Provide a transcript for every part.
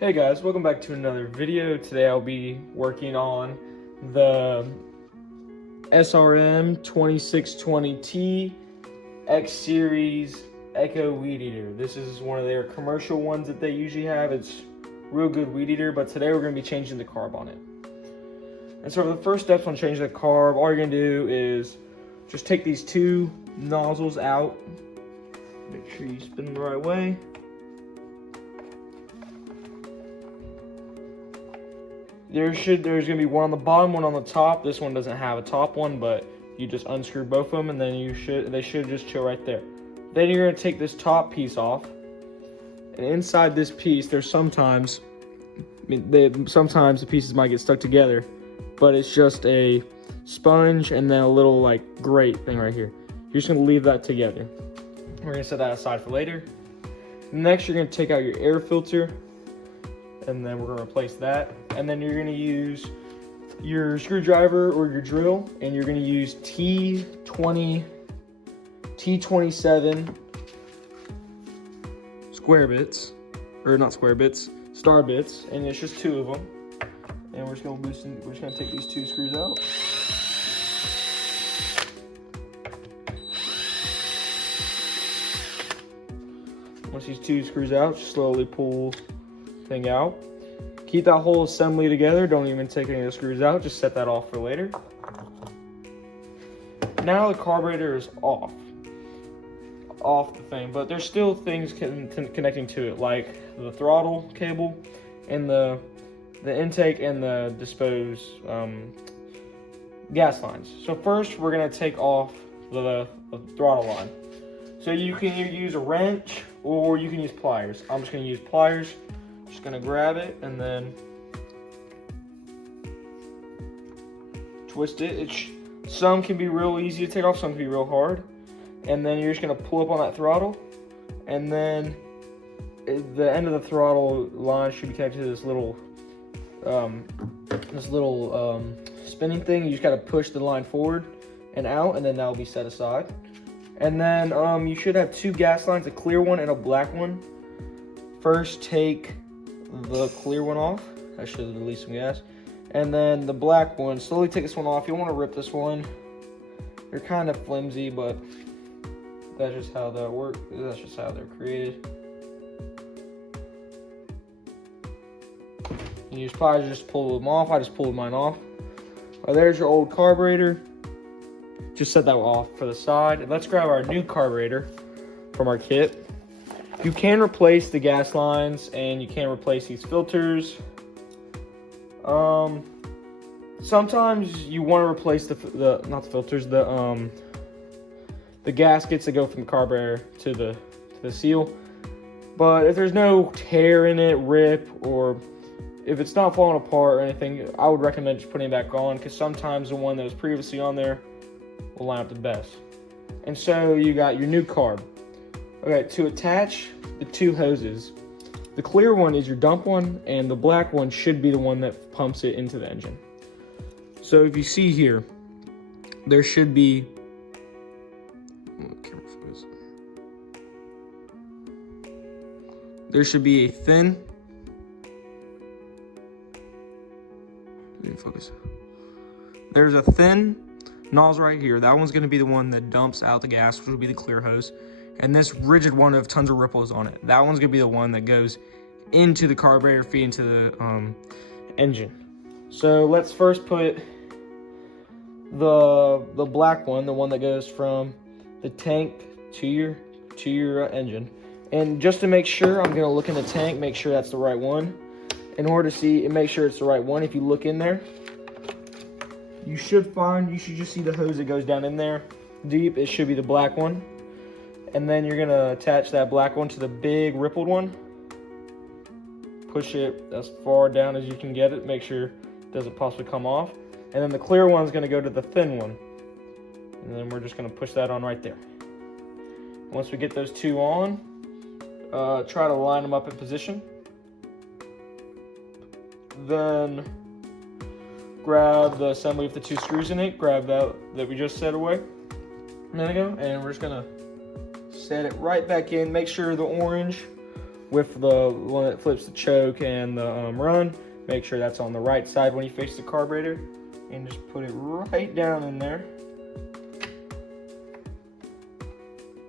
Hey guys, welcome back to another video. Today I'll be working on the SRM 2620T X Series Echo Weedeater. This is one of their commercial ones that they usually have. It's real good Weedeater, but today we're going to be changing the carb on it. And so for the first steps on changing the carb, all you're going to do is just take these two nozzles out. Make sure you spin them the right way. There's gonna be one on the bottom, one on the top. This one doesn't have a top one, but you just unscrew both of them, and then they should just chill right there. Then you're gonna take this top piece off, and inside this piece, there's sometimes the pieces might get stuck together, but it's just a sponge and then a little like grate thing right here. You're just gonna leave that together. We're gonna set that aside for later. Next, you're gonna take out your air filter, and then we're gonna replace that. And then you're gonna use your screwdriver or your drill, and you're gonna use T27 square bits, or not square bits, star bits, and it's just two of them. And we're just gonna take these two screws out. Once these two screws out, just slowly pull thing out. Keep that whole assembly together. Don't even take any of the screws out. Just set that off for later. Now the carburetor is off the thing, but there's still things connecting to it, like the throttle cable and the intake and the disposed gas lines. So first, we're gonna take off the throttle line. So you can either use a wrench or you can use pliers. I'm just gonna use pliers. Just gonna grab it and then twist it. Some can be real easy to take off, some can be real hard. And then you're just gonna pull up on that throttle, and then the end of the throttle line should be connected to this little spinning thing. You just gotta push the line forward and out, and then that'll be set aside. And then you should have two gas lines, a clear one and a black one. First, take the clear one off. I should release some gas. And then the black one, slowly take this one off. You don't want to rip this one. They're kind of flimsy, but that's just how that works. That's just how they're created. You use pliers, just pull them off. I just pulled mine off. There's your old carburetor. Just set that off for the side. And let's grab our new carburetor from our kit. You can replace the gas lines, and you can replace these filters. Sometimes you want to replace the gaskets that go from the carburetor to the seal. But if there's no tear in it, rip, or if it's not falling apart or anything, I would recommend just putting it back on, because sometimes the one that was previously on there will line up the best. And so you got your new carb. Okay, to attach the two hoses, the clear one is your dump one, and the black one should be the one that pumps it into the engine. So if you see here, there should be, there should be a thin, there's a thin nozzle right here. That one's gonna be the one that dumps out the gas, which will be the clear hose. And this rigid one with tons of ripples on it, that one's gonna be the one that goes into the carburetor, feed into the engine. So let's first put the black one, the one that goes from the tank to your engine. And just to make sure, I'm gonna look in the tank, make sure that's the right one. In order to see and make sure it's the right one, if you look in there, you should just see the hose that goes down in there deep. It should be the black one. And then you're gonna attach that black one to the big rippled one. Push it as far down as you can get it. Make sure it doesn't possibly come off. And then the clear one's gonna go to the thin one. And then we're just gonna push that on right there. Once we get those two on, try to line them up in position. Then grab the assembly with the two screws in it. Grab that we just set away a minute ago, and we're just gonna set it right back in. Make sure the orange with the one that flips the choke and the run. Make sure that's on the right side when you face the carburetor, and just put it right down in there.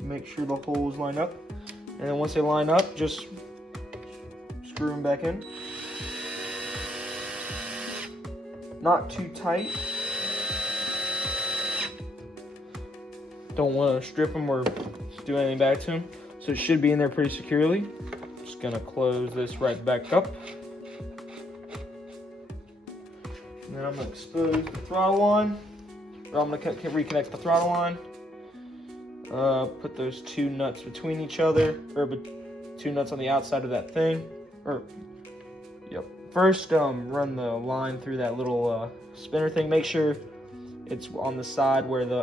Make sure the holes line up, and then once they line up, just screw them back in. Not too tight. Don't want to strip them or do anything back to them, so it should be in there pretty securely. Just gonna close this right back up, and then I'm gonna expose the throttle line, or I'm gonna reconnect the throttle line. Put those two nuts between each other, or two nuts on the outside of that thing. First, run the line through that little spinner thing. Make sure it's on the side where the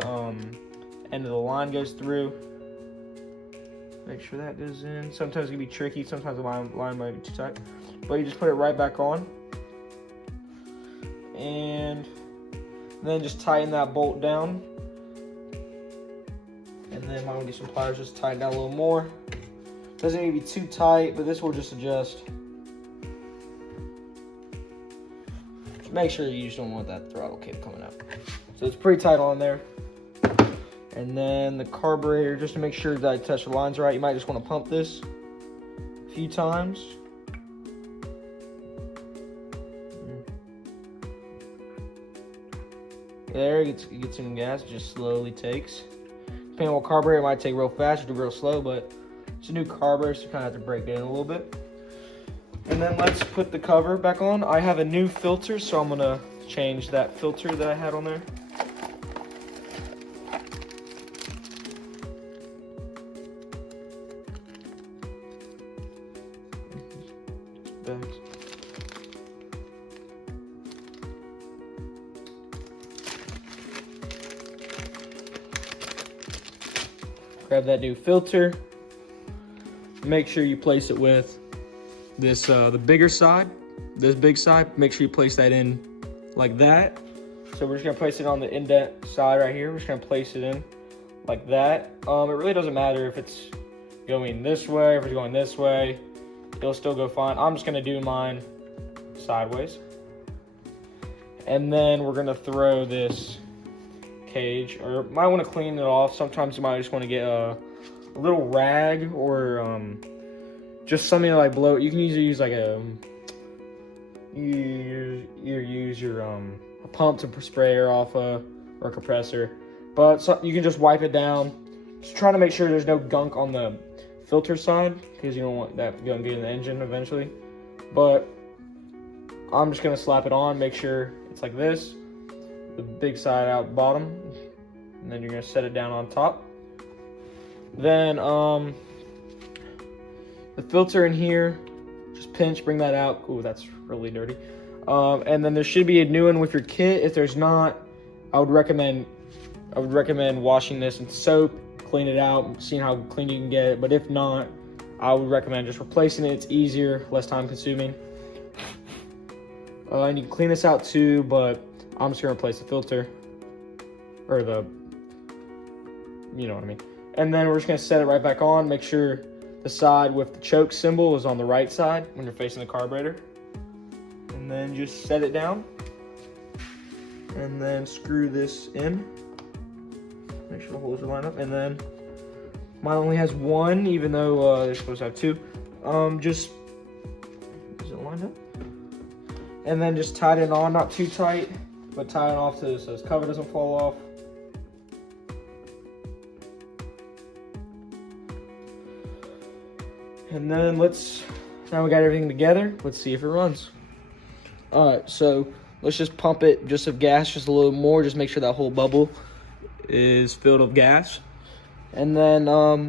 end of the line goes through. Make sure that goes in. Sometimes it can be tricky. Sometimes the line might be too tight, but you just put it right back on, and then just tighten that bolt down. And then might want to get some pliers, just tighten down a little more. Doesn't need to be too tight, but this will just adjust. Just make sure you just don't want that throttle cable coming out. So it's pretty tight on there. And then the carburetor, just to make sure that I touch the lines right, you might just want to pump this a few times. There, it gets some gas, it just slowly takes. Depending on what carburetor, it might take real fast or do real slow, but it's a new carburetor, so you kind of have to break it in a little bit. And then let's put the cover back on. I have a new filter, so I'm gonna change that filter that I had on there. Bags. Grab that new filter. Make sure you place it with this, the bigger side, this big side. Make sure you place that in like that. So we're just gonna place it on the indent side right here. We're just gonna place it in like that. It really doesn't matter if it's going this way, if it's going this way, it'll still go fine. I'm just gonna do mine sideways. And then we're gonna throw this cage, or might want to clean it off. Sometimes you might just want to get a little rag, or just something to like blow. You can either use like a pump to spray air off or a compressor, but you can just wipe it down. Just try to make sure there's no gunk on the filter side, because you don't want that going to get in the engine eventually. But I'm just gonna slap it on, make sure it's like this, the big side out bottom, and then you're gonna set it down on top. Then the filter in here, just pinch, bring that out. Ooh, that's really dirty. And then there should be a new one with your kit. If there's not, I would recommend washing this in soap, clean it out, seeing how clean you can get it. But if not, I would recommend just replacing it. It's easier, less time consuming. And you can clean this out too, but I'm just gonna replace the filter, or the, you know what I mean. And then we're just gonna set it right back on. Make sure the side with the choke symbol is on the right side when you're facing the carburetor. And then just set it down. And then screw this in. Make sure the holes are lined up. And then mine only has one, even though they're supposed to have two. Is it lined up? And then just tighten it on, not too tight, but tie it off so this cover doesn't fall off. And then now we got everything together, let's see if it runs. Alright, so let's just pump it just of gas, just a little more, just make sure that whole bubble is filled with gas. And then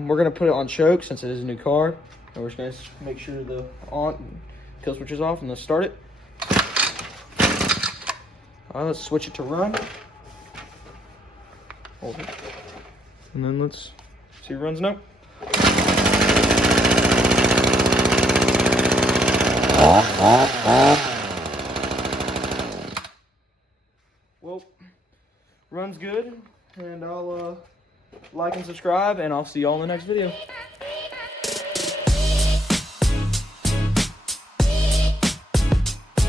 we're gonna put it on choke since it is a new car. And we're just gonna make sure the kill switch is off, and let's start it. Alright, let's switch it to run. Hold it. And then let's see if it runs now. Well, runs good, and I'll like and subscribe, and I'll see y'all in the next video.